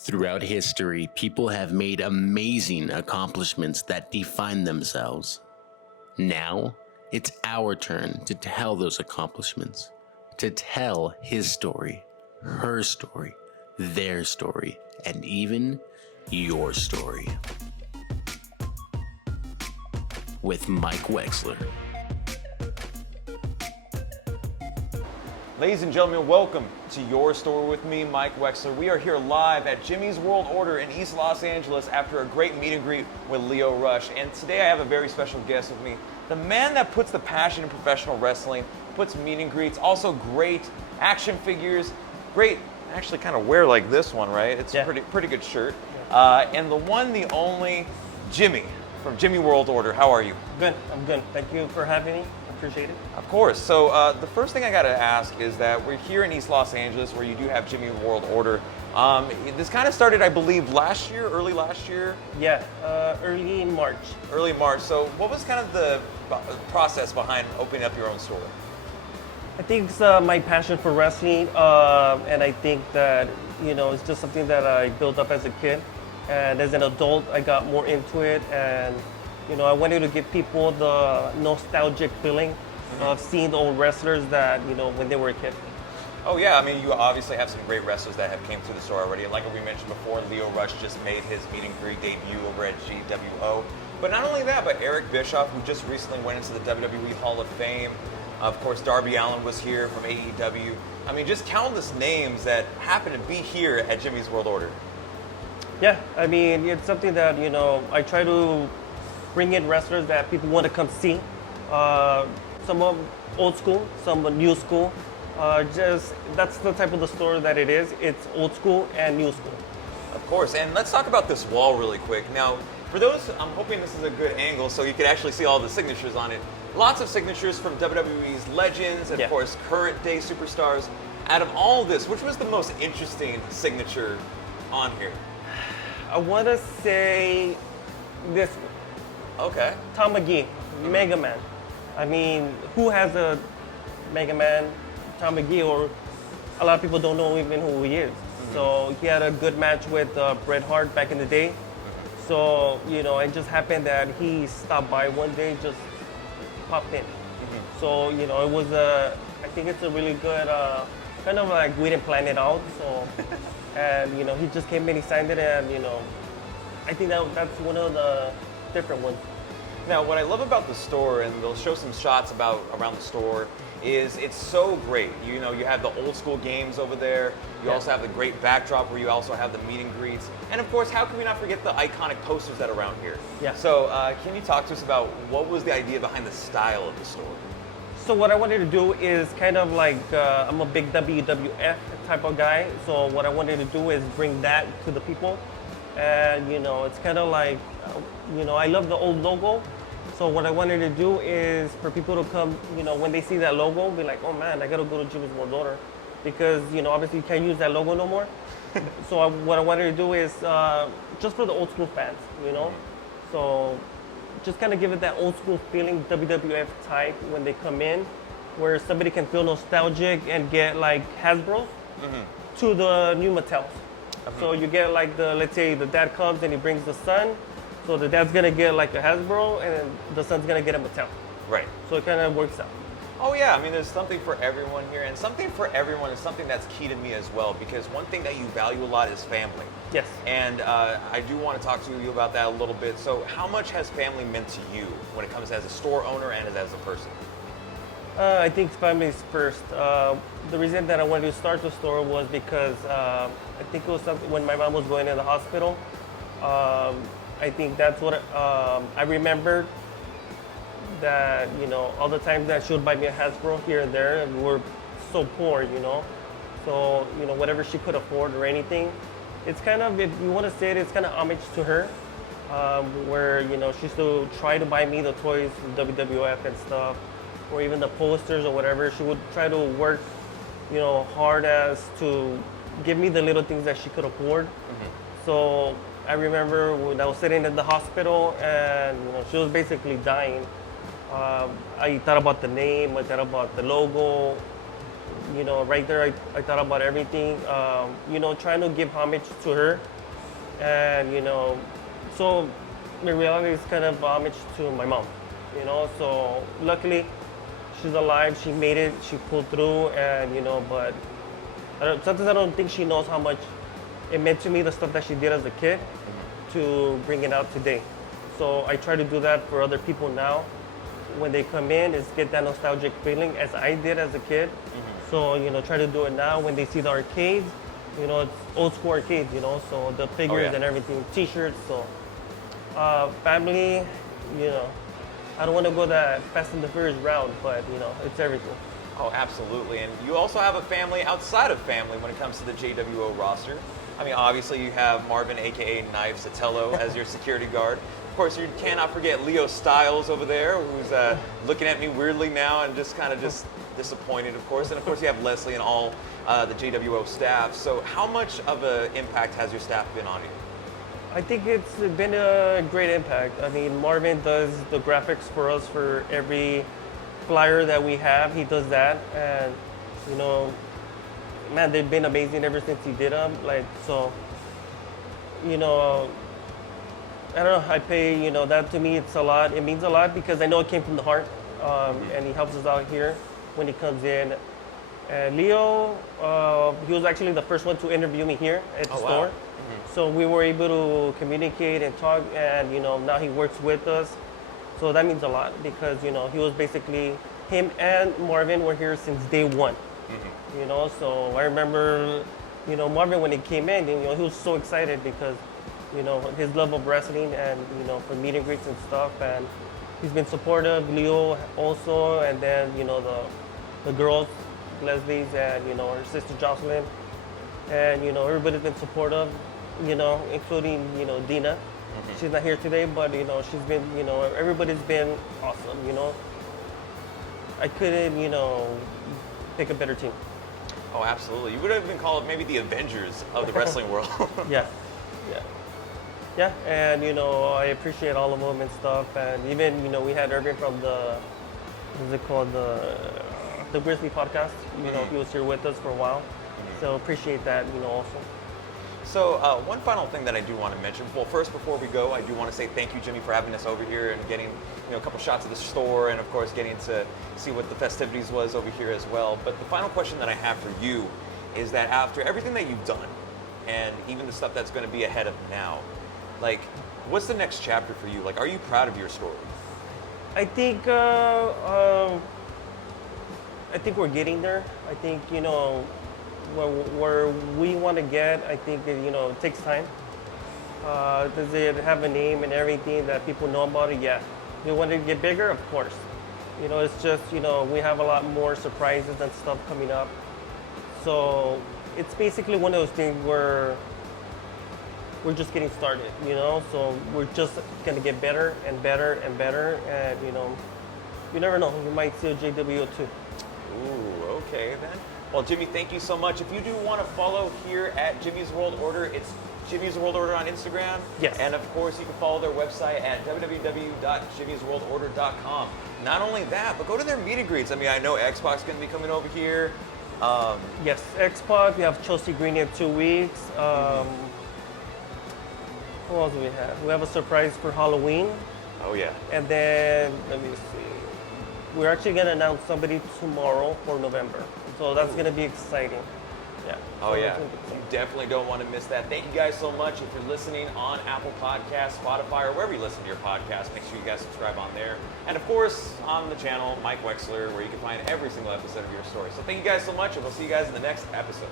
Throughout history, people have made amazing accomplishments that define themselves. Now, it's our turn to tell those accomplishments, to tell his story, her story, their story, and even your story. With Mike Wexler. Ladies and gentlemen, welcome to Your Story with me, Mike Wexler. We are here live at Jimmy's World Order in East Los Angeles after a great meet and greet with Lio Rush. And today I have a very special guest with me, the man that puts the passion in professional wrestling, puts meet and greets, also great action figures, great, actually kind of wear like this one, right? It's a pretty good shirt. And the one, the only, Jimmy from Jimmy World Order. How are you? Good, I'm good. Thank you for having me. Appreciate it. Of course. So the first thing I got to ask is that we're here in East Los Angeles where you do have Jimmy World Order. This kind of started, I believe, early last year? Yeah, early in March. Early March. So what was kind of the process behind opening up your own store? I think it's my passion for wrestling, and I think that, it's just something that I built up as a kid. And as an adult, I got more into it, and I wanted to give people the nostalgic feeling of seeing the old wrestlers that, when they were a kid. Oh yeah, I mean, you obviously have some great wrestlers that have came through the store already. Like we mentioned before, Lio Rush just made his meet and greet debut over at GWO. But not only that, but Eric Bischoff, who just recently went into the WWE Hall of Fame. Of course, Darby Allin was here from AEW. I mean, just countless names that happen to be here at Jimmy's World Order. Yeah, I mean, it's something that, I try to bring in wrestlers that people want to come see. Some of old school, some new school. That's the type of the store that it is. It's old school and new school. Of course, and let's talk about this wall really quick. Now, for those, I'm hoping this is a good angle so you can actually see all the signatures on it. Lots of signatures from WWE's legends and, of course, current day superstars. Out of all this, which was the most interesting signature on here? I want to say this. Okay. Tom Mcgee, Mega Man. I mean, who has a Mega Man, Tom Mcgee, or a lot of people don't know even who he is. So he had a good match with Bret Hart back in the day. So, it just happened that he stopped by one day, just popped in. So, it was I think it's a really good, kind of like we didn't plan it out. So, and, he just came in, he signed it, and, I think that's one of the different ones. Now, what I love about the store, and they'll show some shots around the store, is it's so great. You have the old school games over there. You also have the great backdrop where you also have the meet and greets. And of course, how can we not forget the iconic posters that are around here? Yeah. So can you talk to us about what was the idea behind the style of the store? So what I wanted to do is kind of like, I'm a big WWF type of guy. So what I wanted to do is bring that to the people. And, it's kind of like, I love the old logo. So what I wanted to do is for people to come, when they see that logo, be like, oh man, I got to go to Jimmy's World Order. Because, obviously you can't use that logo no more. So what I wanted to do is just for the old school fans, So just kind of give it that old school feeling, WWF type when they come in, where somebody can feel nostalgic and get like Hasbro to the new Mattel. So you get like let's say the dad comes and he brings the son. So the dad's gonna get like a Hasbro and the son's gonna get a Mattel. Right. So it kind of works out. Oh yeah, I mean there's something for everyone here, and something for everyone is something that's key to me as well, because one thing that you value a lot is family. Yes. And I do want to talk to you about that a little bit. So how much has family meant to you when it comes as a store owner and as a person? I think family is first. The reason that I wanted to start the store was because I think it was something when my mom was going to the hospital. I think that's what I remembered, that, all the times that she would buy me a Hasbro here and there, and we were so poor, So, whatever she could afford or anything, it's kind of, if you want to say it, it's kind of homage to her, where, she used to try to buy me the toys from WWF and stuff, or even the posters or whatever. She would try to work, hard as to give me the little things that she could afford. So I remember when I was sitting in the hospital and she was basically dying. I thought about the name, I thought about the logo, you know, right there, I thought about everything. You know, trying to give homage to her, and you know, so the reality is kind of homage to my mom. You know, so luckily, she's alive. She made it. She pulled through, and you know, but sometimes I don't think she knows how much it meant to me, the stuff that she did as a kid, to bring it out today. So I try to do that for other people now. When they come in, is get that nostalgic feeling as I did as a kid. So, you know, try to do it now when they see the arcades. You know, it's old school arcades, you know, so the figures and everything, t-shirts. So, family, you know, I don't want to go that Fast and the Furious route, but, you know, it's everything. Oh, absolutely. And you also have a family outside of family when it comes to the JWO roster. I mean, obviously you have Marvin, aka Knife Sotelo, as your security guard. Of course, you cannot forget Leo Styles over there, who's looking at me weirdly now and just kind of disappointed, of course. And of course, you have Leslie and all the JWO staff. So how much of an impact has your staff been on you? I think it's been a great impact. I mean, Marvin does the graphics for us for every flyer that we have. He does that, and you know, man, they've been amazing ever since he did them. Like, so, you know, I don't know. I pay, you know, that to me, it's a lot. It means a lot because I know it came from the heart, and he helps us out here when he comes in. And Leo, he was actually the first one to interview me here at the store. Wow. So we were able to communicate and talk, and you know, now he works with us. So that means a lot because, you know, he was basically, him and Marvin were here since day one. You know, so I remember, you know, Marvin when he came in, you know, he was so excited because, you know, his love of wrestling and, you know, for meet and greets and stuff, and he's been supportive. Leo also, and then, you know, the girls, Leslie's, and, you know, her sister Jocelyn, and, you know, everybody's been supportive, you know, including, you know, Dina. She's not here today, but, you know, she's been, you know, everybody's been awesome, you know. I couldn't, you know, pick a better team. Oh, absolutely. You would have been called maybe the Avengers of the wrestling world. Yeah, and, you know, I appreciate all of them and stuff, and even, you know, we had Irvin from the, what's it called, the Grizzly podcast, you know, he was here with us for a while, so appreciate that, you know, also. So one final thing that I do want to mention. Well, first, before we go, I do want to say thank you, Jimmy, for having us over here and getting, you know, a couple shots of the store, and of course, getting to see what the festivities was over here as well. But the final question that I have for you is that after everything that you've done, and even the stuff that's going to be ahead of now, like, what's the next chapter for you? Like, are you proud of your story? I think we're getting there. I think, you know, where we want to get, I think, you know, it takes time. Does it have a name and everything that people know about it? Yeah. Do you want to get bigger? Of course. You know, it's just, you know, we have a lot more surprises and stuff coming up. So it's basically one of those things where we're just getting started, you know? So we're just going to get better and better and better. And, you know, you never know. You might see a JWO too. Ooh, okay then. Well, Jimmy, thank you so much. If you do want to follow here at Jimmy's World Order, it's Jimmy's World Order on Instagram. Yes. And of course, you can follow their website at www.jimmysworldorder.com. Not only that, but go to their meet and greets. I mean, I know Xbox is going to be coming over here. Yes, Xbox. We have Chelsea Green in 2 weeks. Who else do we have? We have a surprise for Halloween. Oh, yeah. And then, let me see. We're actually going to announce somebody tomorrow for November. So that's going to be exciting. Yeah. Oh, yeah. You definitely don't want to miss that. Thank you guys so much. If you're listening on Apple Podcasts, Spotify, or wherever you listen to your podcast, make sure you guys subscribe on there. And of course, on the channel, Mike Wexler, where you can find every single episode of your story. So thank you guys so much, and we'll see you guys in the next episode.